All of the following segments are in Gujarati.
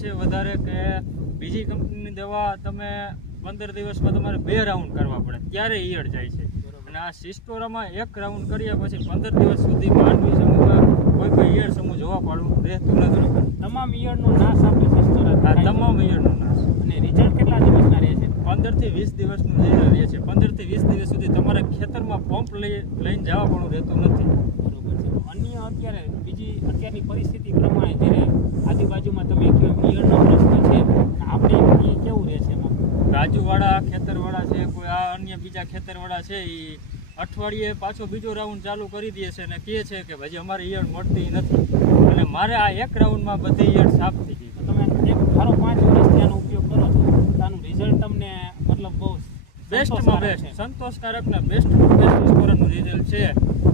છે વધારે કે બીજી કંપનીની દવા તમે 15 દિવસમાં તમારે 2 રાઉન્ડ કરવા પડે ત્યારે ઈયળ જાય છે અને આ સિસ્ટોરામાં 1 રાઉન્ડ કર્યા પછી 15 દિવસ સુધી માનવી સમૂહમાં કોઈ ઈયળ સમૂહ જોવા પાડવું રહેતું નથી. તમામ ઈયળનો નાશ આપણે સિસ્ટોરા આ તમામ ઈયળનો નાશ. અને રિઝલ્ટ કેટલા દિવસના રહે છે? 15 થી 20 દિવસનું રિઝલ્ટ રહે છે. 15 થી 20 દિવસ સુધી તમારે ખેતરમાં પંપ લઈને જવા પણ રહેતું નથી. બરોબર છે. અન્ય અત્યારની પરિસ્થિતિ પ્રમાણે જ્યારે આજુબાજુમાં તમે કહ્યું ઈયળનો પ્રશ્ન છે આપણે એ કેવું રહે છે એમાં? રાજુવાળા ખેતરવાળા છે, કોઈ આ અન્ય બીજા ખેતરવાળા છે, એ અઠવાડિયે પાછો બીજો રાઉન્ડ ચાલુ કરી દે છે અને કહે છે કે ભાઈ અમારે ઈયળ મળતી નથી અને મારે આ 1 રાઉન્ડમાં બધી ઈયળ સાફ થઈ ગઈ. તો તમે એક ધારો 5 વર્ષથી આનો ઉપયોગ કરો છો તો આનું રિઝલ્ટ તમને મતલબ બહુ બેસ્ટમાં બેસ્ટ, સંતોષકારક ને બેસ્ટમાં બેસ્ટ સિસ્ટોરાનું રિઝલ્ટ છે.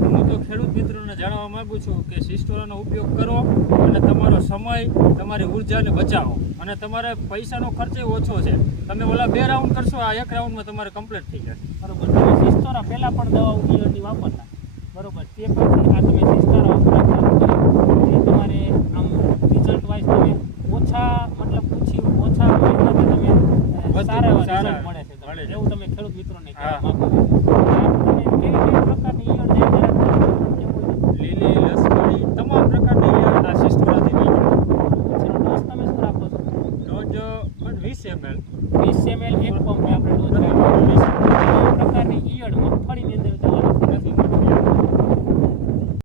હું તો ખેડૂત મિત્રોને જણાવવા માગું છું કે સિસ્ટોરાનો ઉપયોગ કરો અને તમારો સમય, તમારી ઉર્જાને બચાવો અને તમારે પૈસાનો ખર્ચે ઓછો છે. તમે ઓલા 2 રાઉન્ડ કરશો, આ 1 રાઉન્ડમાં તમારે કમ્પ્લીટ થઈ જશે. બરોબર. તમે સિસ્ટોરા પહેલાં પણ દવાઓ ઈયળની વાપરતા, બરોબર, તે પછી આ તમે સિસ્ટોરા વાપરતા તમારે આમ રિઝલ્ટ વાઇઝ તમે ઓછા મહિનામાં તમે સારા એવા રિઝલ્ટ મળે છે એવું તમે ખેડૂત મિત્રોને કહેવા માંગો છો. તમે કેવી પ્રકારની ઈયળ છે લીલી, લસકાળી તમામ પ્રકારની ઈયળ આ સિસ્ટોરાથી મળી જાય. ડોઝ તમે શું રાખો છો? Dose 20 ml